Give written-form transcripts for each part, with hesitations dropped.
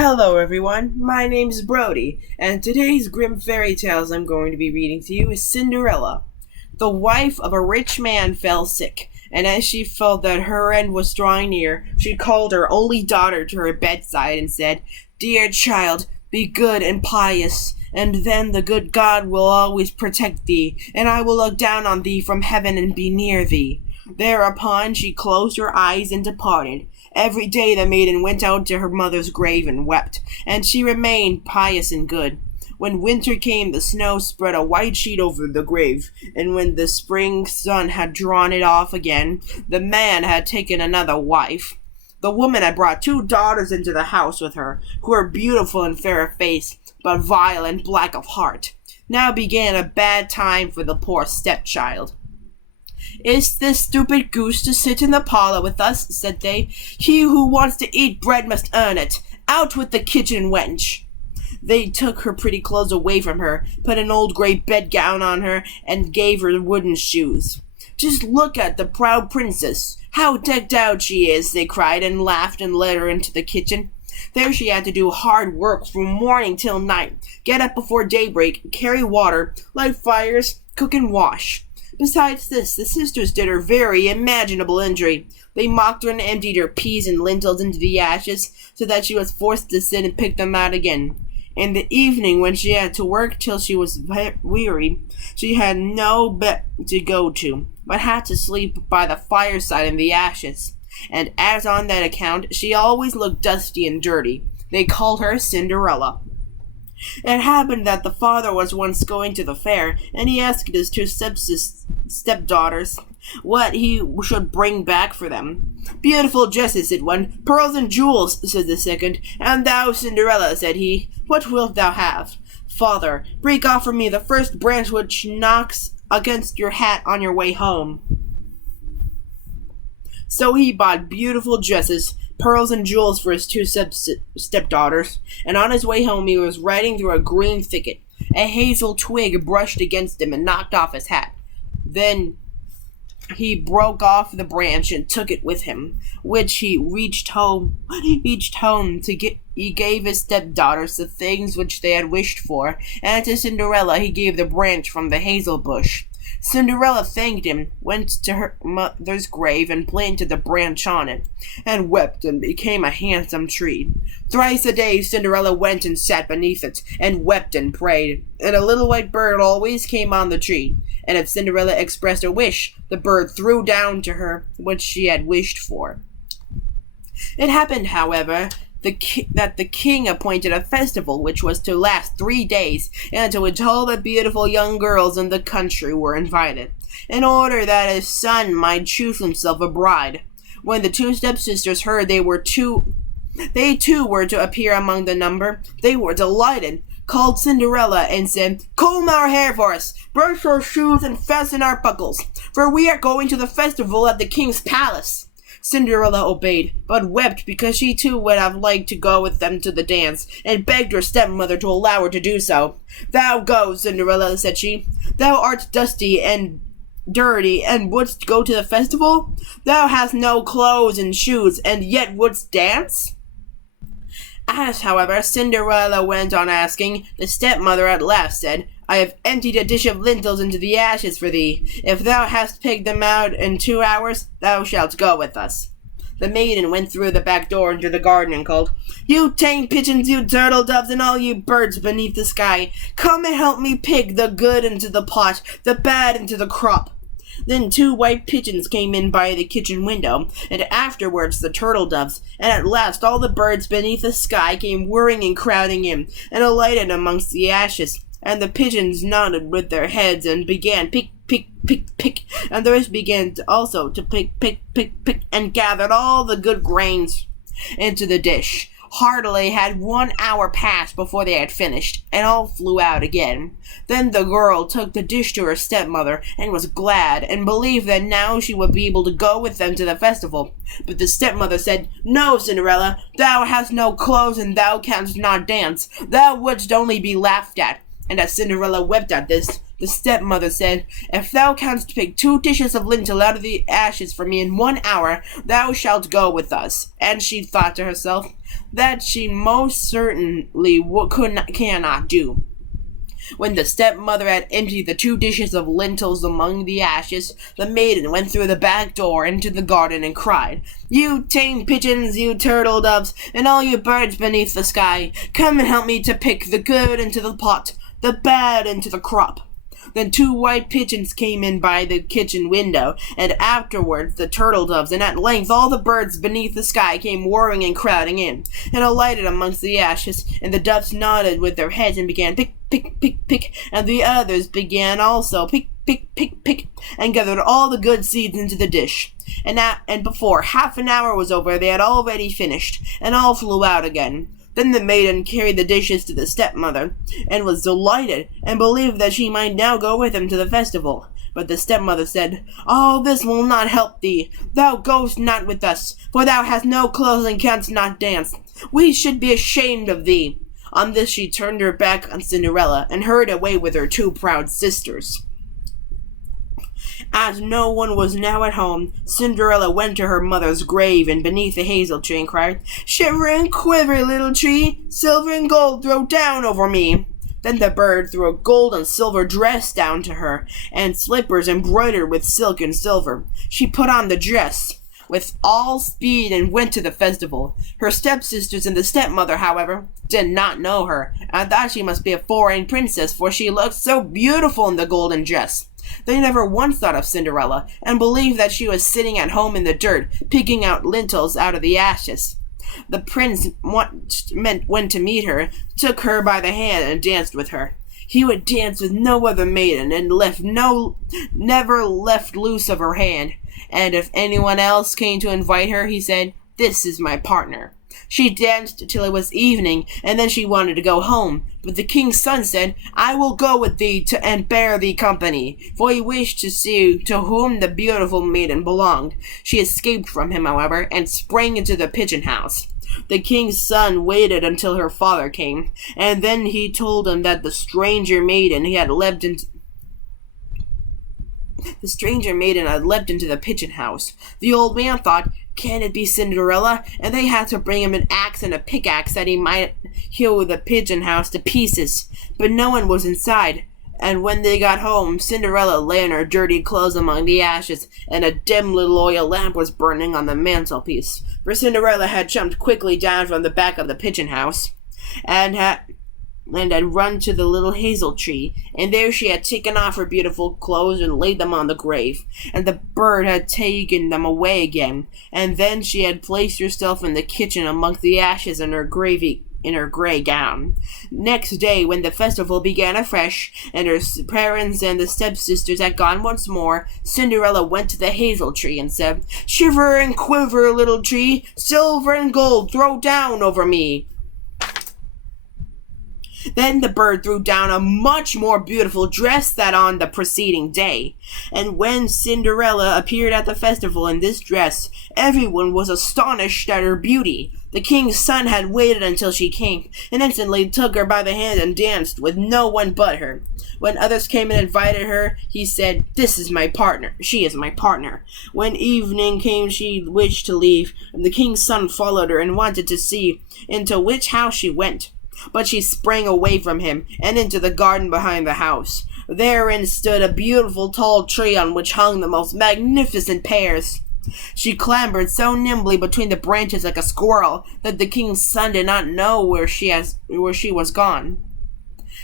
Hello everyone, my name's Brody, and today's Grimm fairy tales I'm going to be reading to you is Cinderella. The wife of a rich man fell sick, and as she felt that her end was drawing near, she called her only daughter to her bedside and said, "Dear child, be good and pious, and then the good God will always protect thee, and I will look down on thee from heaven and be near thee." Thereupon she closed her eyes and departed. Every day the maiden went out to her mother's grave and wept, and she remained pious and good. When winter came, the snow spread a white sheet over the grave, and when the spring sun had drawn it off again, the man had taken another wife. The woman had brought 2 daughters into the house with her, who were beautiful and fair of face, but vile and black of heart. Now began a bad time for the poor stepchild. "Is this stupid goose to sit in the parlor with us?" said they. "He who wants to eat bread must earn it. Out with the kitchen wench." They took her pretty clothes away from her, put an old gray bedgown on her, and gave her wooden shoes. "Just look at the proud princess. How decked out she is," they cried, and laughed and led her into the kitchen. There she had to do hard work from morning till night, get up before daybreak, carry water, light fires, cook and wash. Besides this, the sisters did her very imaginable injury. They mocked her and emptied her peas and lentils into the ashes, so that she was forced to sit and pick them out again. In the evening, when she had to work till she was weary, she had no bed to go to, but had to sleep by the fireside in the ashes. And as on that account, she always looked dusty and dirty. They called her Cinderella. It happened that the father was once going to the fair, and he asked his 2 stepdaughters what he should bring back for them. "Beautiful dresses," said one. "Pearls and jewels," said the second. "And thou, Cinderella," said he, "what wilt thou have?" "Father, break off from me the first branch which knocks against your hat on your way home." So he bought beautiful dresses, pearls and jewels for his 2 stepdaughters, and on his way home he was riding through a green thicket. A hazel twig brushed against him and knocked off his hat. Then he broke off the branch and took it with him, which he reached home. He gave his stepdaughters the things which they had wished for, and to Cinderella he gave the branch from the hazel bush. Cinderella thanked him, went to her mother's grave and planted the branch on it, and wept and became a handsome tree. Thrice a day Cinderella went and sat beneath it, and wept and prayed, and a little white bird always came on the tree, and if Cinderella expressed a wish, the bird threw down to her what she had wished for. It happened, however, that the king appointed a festival which was to last 3 days, and to which all the beautiful young girls in the country were invited, in order that his son might choose himself a bride. When the 2 stepsisters heard they too were to appear among the number, they were delighted, called Cinderella, and said, "Comb our hair for us, brush our shoes, and fasten our buckles, for we are going to the festival at the king's palace." Cinderella obeyed, but wept because she too would have liked to go with them to the dance, and begged her stepmother to allow her to do so. "Thou go, Cinderella," said she. "Thou art dusty and dirty, and wouldst go to the festival? Thou hast no clothes and shoes, and yet wouldst dance?" As, however, Cinderella went on asking, the stepmother at last said, "I have emptied a dish of lentils into the ashes for thee. If thou hast picked them out in 2 hours, thou shalt go with us." The maiden went through the back door into the garden and called, "You tame pigeons, you turtle doves, and all you birds beneath the sky, come and help me pick the good into the pot, the bad into the crop." Then 2 white pigeons came in by the kitchen window, and afterwards the turtle doves, and at last all the birds beneath the sky came whirring and crowding in, and alighted amongst the ashes, and the pigeons nodded with their heads and began pick, pick, pick, pick, and the rest began also to pick, pick, pick, pick, and gathered all the good grains into the dish. Hardly had 1 hour passed before they had finished, and all flew out again. Then the girl took the dish to her stepmother, and was glad, and believed that now she would be able to go with them to the festival. But the stepmother said, "No, Cinderella, thou hast no clothes, and thou canst not dance. Thou wouldst only be laughed at." And as Cinderella wept at this, The stepmother said, "If thou canst pick 2 dishes of lentil out of the ashes for me in 1 hour, thou shalt go with us." And she thought to herself that she most certainly cannot do. When the stepmother had emptied the 2 dishes of lentils among the ashes, the maiden went through the back door into the garden and cried, "You tame pigeons, you turtle doves, and all you birds beneath the sky, come and help me to pick the good into the pot, the bad into the crop." Then 2 white pigeons came in by the kitchen window, and afterwards the turtle doves, and at length all the birds beneath the sky came whirring and crowding in, and alighted amongst the ashes, and the doves nodded with their heads and began pick, pick, pick, pick, and the others began also pick, pick, pick, pick, and gathered all the good seeds into the dish. And before half an hour was over, they had already finished, and all flew out again. Then the maiden carried the dishes to the stepmother, and was delighted, and believed that she might now go with him to the festival. But the stepmother said, "All this will not help thee. Thou goest not with us, for thou hast no clothes and canst not dance. We should be ashamed of thee." On this she turned her back on Cinderella, and hurried away with her 2 proud sisters. As no one was now at home, Cinderella went to her mother's grave and beneath the hazel tree and cried, "Shiver and quiver, little tree, silver and gold throw down over me." Then the bird threw a gold and silver dress down to her, and slippers embroidered with silk and silver. She put on the dress with all speed and went to the festival. Her stepsisters and the stepmother, however, did not know her, and thought she must be a foreign princess, for she looked so beautiful in the golden dress. They never once thought of Cinderella, and believed that she was sitting at home in the dirt, picking out lentils out of the ashes. The prince went to meet her, took her by the hand, and danced with her. He would dance with no other maiden, and never left loose of her hand. And if anyone else came to invite her, he said, "This is my partner." She danced till it was evening, and then she wanted to go home. But the king's son said, "I will go with thee and bear thee company," for he wished to see to whom the beautiful maiden belonged. She escaped from him, however, and sprang into the pigeon house. The king's son waited until her father came, and then he told him that the stranger maiden had leapt into the pigeon house. The old man thought, "Can it be Cinderella?" And they had to bring him an axe and a pickaxe that he might hew the pigeon house to pieces. But no one was inside, and when they got home, Cinderella lay in her dirty clothes among the ashes, and a dim little oil lamp was burning on the mantelpiece. For Cinderella had jumped quickly down from the back of the pigeon house, and had run to the little hazel tree, and there she had taken off her beautiful clothes and laid them on the grave, and the bird had taken them away again, and then she had placed herself in the kitchen amongst the ashes in her grey gown. Next day, when the festival began afresh, and her parents and the stepsisters had gone once more, Cinderella went to the hazel tree and said, "Shiver and quiver, little tree, silver and gold throw down over me." Then the bird threw down a much more beautiful dress than on the preceding day, and when Cinderella appeared at the festival in this dress, everyone was astonished at her beauty. The king's son had waited until she came, and instantly took her by the hand and danced with no one but her. When others came and invited her, he said, "This is my partner. She is my partner." When evening came, she wished to leave, and the king's son followed her and wanted to see into which house she went. But she sprang away from him, and into the garden behind the house. Therein stood a beautiful tall tree on which hung the most magnificent pears. She clambered so nimbly between the branches like a squirrel that the king's son did not know where she was gone.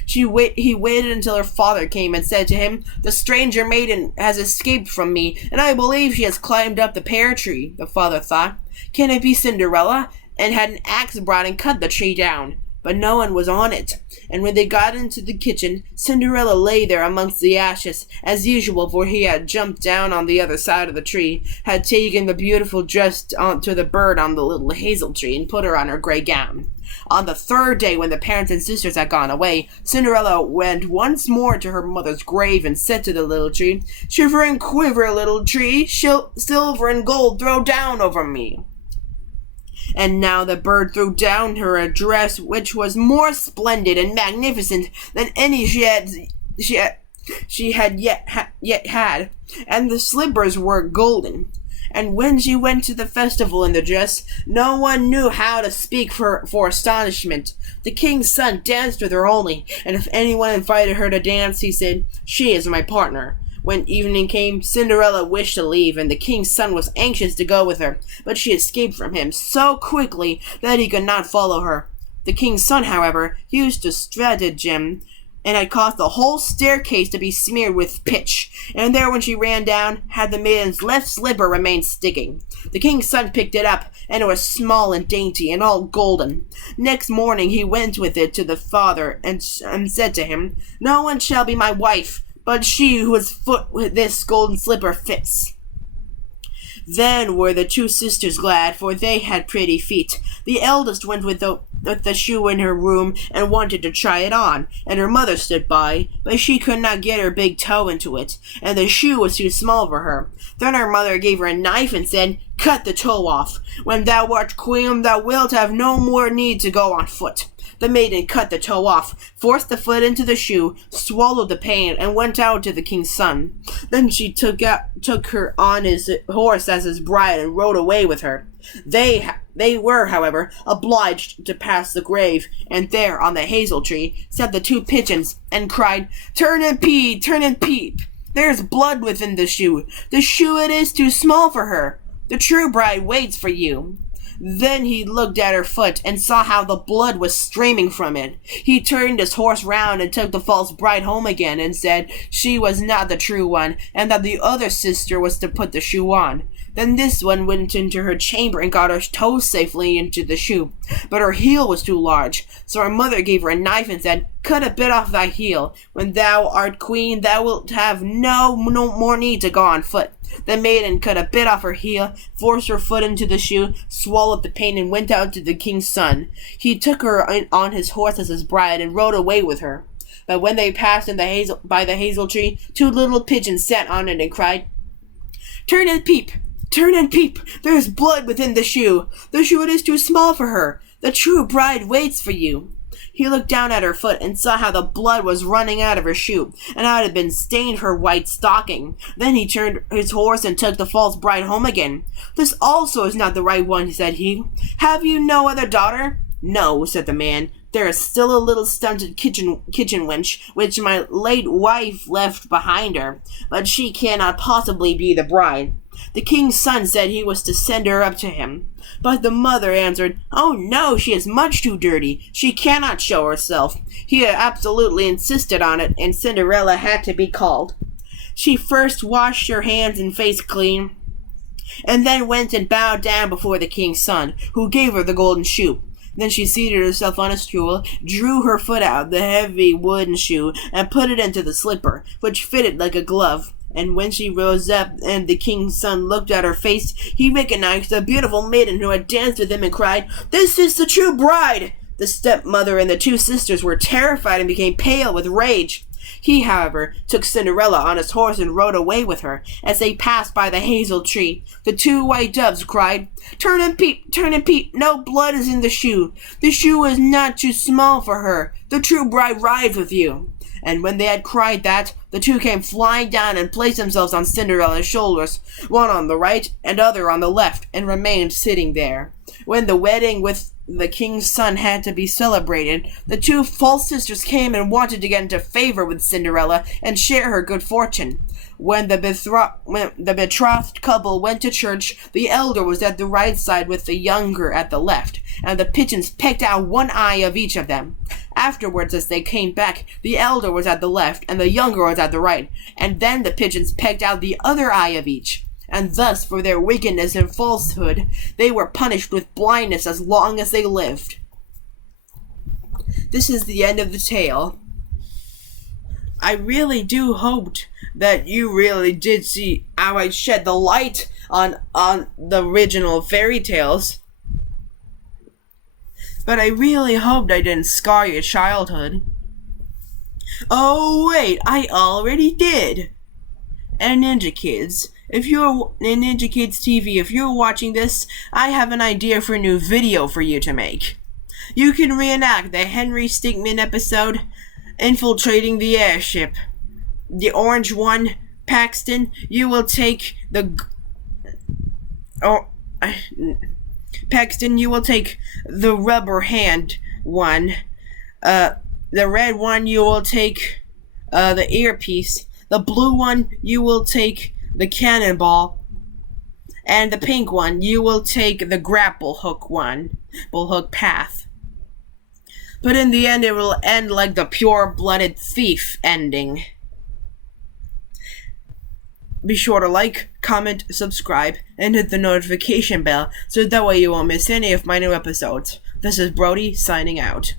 He waited until her father came and said to him, "The stranger maiden has escaped from me, and I believe she has climbed up the pear tree." The father thought, "Can it be Cinderella?" and had an axe brought and cut the tree down. But no one was on it, and when they got into the kitchen, Cinderella lay there amongst the ashes, as usual, for he had jumped down on the other side of the tree, had taken the beautiful dress to the bird on the little hazel tree, and put her on her grey gown. On the 3rd day, when the parents and sisters had gone away, Cinderella went once more to her mother's grave, and said to the little tree, "Shiver and quiver, little tree, silver and gold throw down over me." And now the bird threw down her a dress which was more splendid and magnificent than any she had she had yet had, and the slippers were golden. And when she went to the festival in the dress, no one knew how to speak for astonishment. The king's son danced with her only, and if anyone invited her to dance, he said, "She is my partner." When evening came, Cinderella wished to leave, and the king's son was anxious to go with her, but she escaped from him so quickly that he could not follow her. The king's son, however, used a stratagem, and had caused the whole staircase to be smeared with pitch, and there when she ran down, had the maiden's left slipper remained sticking. The king's son picked it up, and it was small and dainty, and all golden. Next morning he went with it to the father, and said to him, "No one shall be my wife, but she whose foot with this golden slipper fits." Then were the two sisters glad, for they had pretty feet. The eldest went with the shoe in her room and wanted to try it on, and her mother stood by, but she could not get her big toe into it, and the shoe was too small for her. Then her mother gave her a knife and said, "Cut the toe off. When thou art queen, thou wilt have no more need to go on foot." The maiden cut the toe off, forced the foot into the shoe, swallowed the pain, and went out to the king's son. Then she took her on his horse as his bride and rode away with her. They were, however, obliged to pass the grave, and there, on the hazel tree, sat the two pigeons, and cried, turn and peep, there's blood within the shoe. The shoe it is too small for her. The true bride waits for you." Then he looked at her foot, and saw how the blood was streaming from it. He turned his horse round, and took the false bride home again, and said she was not the true one, and that the other sister was to put the shoe on. Then this one went into her chamber, and got her toe safely into the shoe. But her heel was too large, so her mother gave her a knife, and said, "Cut a bit off thy heel. When thou art queen, thou wilt have no more need to go on foot." The maiden cut a bit off her heel, forced her foot into the shoe, swallowed the pain, and went out to the king's son. He took her on his horse as his bride, and rode away with her. But when they passed by the hazel tree, two little pigeons sat on it and cried, turn and peep, there is blood within the shoe. The shoe it is too small for her. The true bride waits for you." He looked down at her foot, and saw how the blood was running out of her shoe, and how it had been stained her white stocking. Then he turned his horse, and took the false bride home again. "This also is not the right one," said he. "Have you no other daughter?" "No," said the man. "There is still a little stunted kitchen wench, which my late wife left behind her, but she cannot possibly be the bride." The king's son said he was to send her up to him. But the mother answered, "Oh no, she is much too dirty. She cannot show herself." He absolutely insisted on it, and Cinderella had to be called. She first washed her hands and face clean, and then went and bowed down before the king's son, who gave her the golden shoe. Then she seated herself on a stool, drew her foot out of the heavy wooden shoe, and put it into the slipper, which fitted like a glove. And when she rose up and the king's son looked at her face, he recognized the beautiful maiden who had danced with him, and cried, "This is the true bride!" The stepmother and the two sisters were terrified and became pale with rage. He, however, took Cinderella on his horse and rode away with her. As they passed by the hazel tree, the two white doves cried, turn and peep, no blood is in the shoe. The shoe is not too small for her. The true bride rides with you." And when they had cried that, the two came flying down and placed themselves on Cinderella's shoulders, one on the right and other on the left, and remained sitting there. When the wedding with the king's son had to be celebrated, the two false sisters came and wanted to get into favor with Cinderella and share her good fortune. When the betrothed couple went to church, the elder was at the right side with the younger at the left, and the pigeons pecked out one eye of each of them. Afterwards, as they came back, the elder was at the left, and the younger was at the right, and then the pigeons pecked out the other eye of each. And thus, for their wickedness and falsehood, they were punished with blindness as long as they lived. This is the end of the tale. I really do hope that you really did see how I shed the light on the original fairy tales. But I really hoped I didn't scar your childhood. Oh wait, I already did! And Ninja Kids, if you're in Ninja Kids TV, if you're watching this, I have an idea for a new video for you to make. You can reenact the Henry Stickmin episode, Infiltrating the Airship. the orange one, Paxton, you will take Paxton, you will take the rubber hand one. The red one, you will take the earpiece. The blue one, you will take the cannonball. And the pink one, you will take the grapple hook one. Grapple hook path. But in the end, it will end like the pure-blooded thief ending. Be sure to like, comment, subscribe, and hit the notification bell so that way you won't miss any of my new episodes. This is Brody signing out.